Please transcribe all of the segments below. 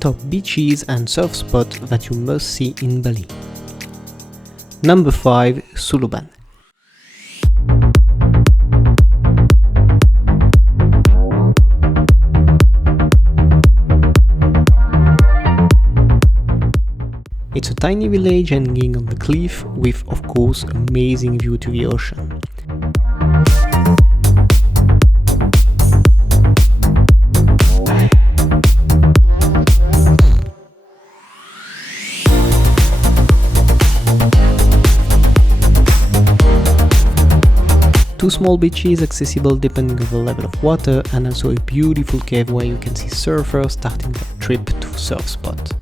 top beaches and surf spots that you must see in Bali. Number 5. Suluban. It's a tiny village hanging on the cliff with, of course, amazing view to the ocean. Two small beaches accessible depending on the level of water, and also a beautiful cave where you can see surfers starting their trip to surf spot.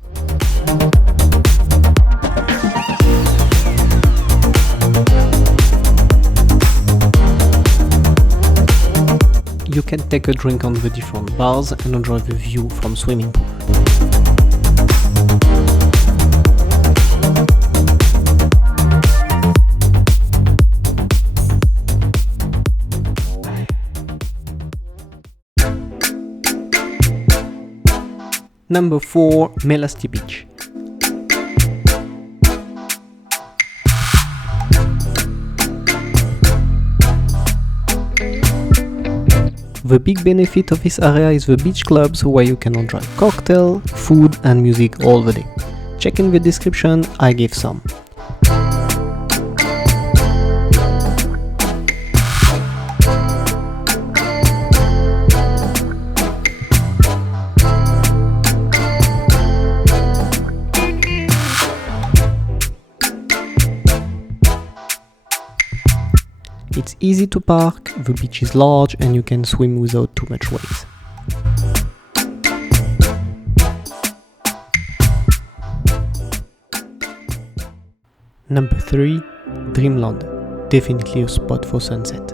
You can take a drink on the different bars and enjoy the view from swimming pool. Number 4. Melasti Beach. The big benefit of this area is the beach clubs where you can enjoy cocktail, food and music all the day. Check in the description, I gave some. It's easy to park, the beach is large and you can swim without too much waves. Number 3. Dreamland. Definitely a spot for sunset.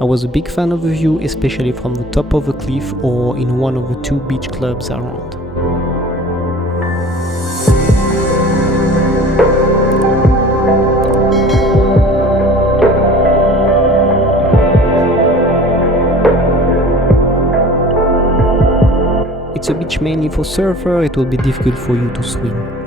I was a big fan of the view, especially from the top of the cliff or in one of the 2 beach clubs around. It's a beach mainly for surfers, it will be difficult for you to swim.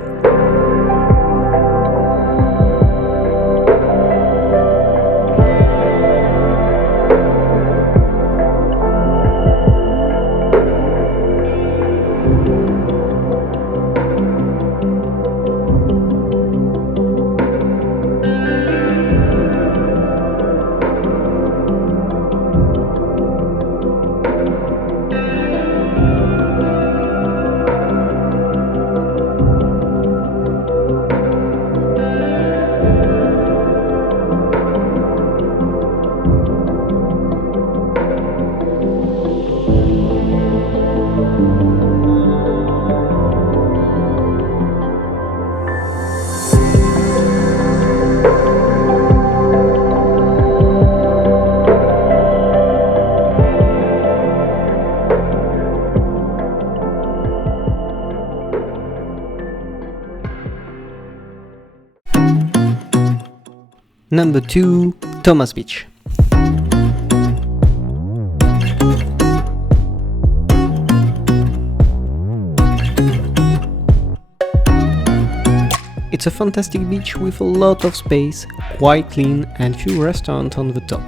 Number 2. Thomas Beach. It's a fantastic beach with a lot of space, quite clean and few restaurants on the top.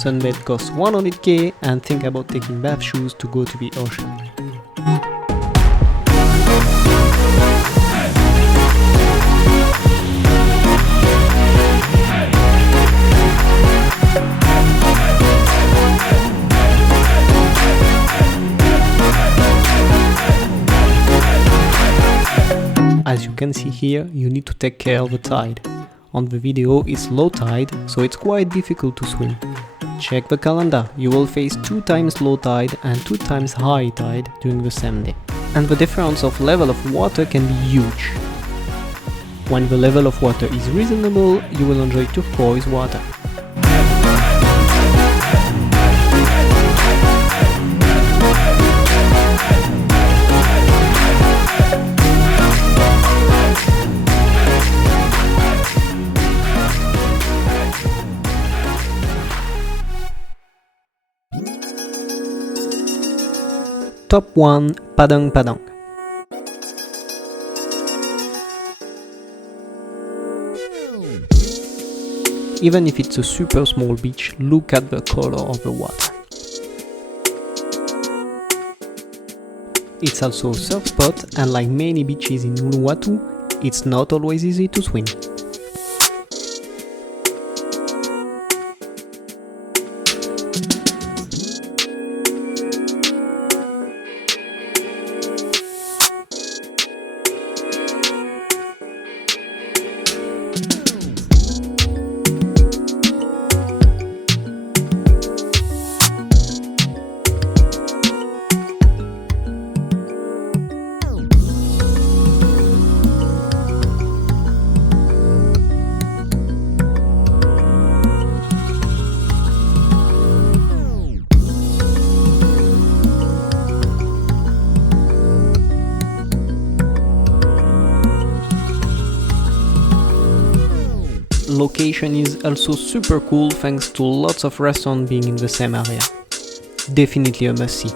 Sunbed costs 100k and think about taking bath shoes to go to the ocean. As you can see here, you need to take care of the tide. On the video it's low tide, so it's quite difficult to swim. Check the calendar, you will face 2 times low tide and 2 times high tide during the same day. And the difference of level of water can be huge. When the level of water is reasonable, you will enjoy turquoise water. Top 1 Padang Padang. Even if it's a super small beach, look at the color of the water. It's also a surf spot, and like many beaches in Uluwatu, it's not always easy to swim. Location is also super cool thanks to lots of restaurants being in the same area. Definitely a must-see.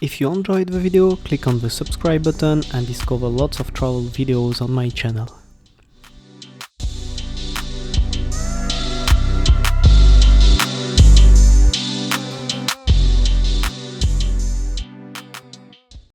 If you enjoyed the video, click on the subscribe button and discover lots of travel videos on my channel.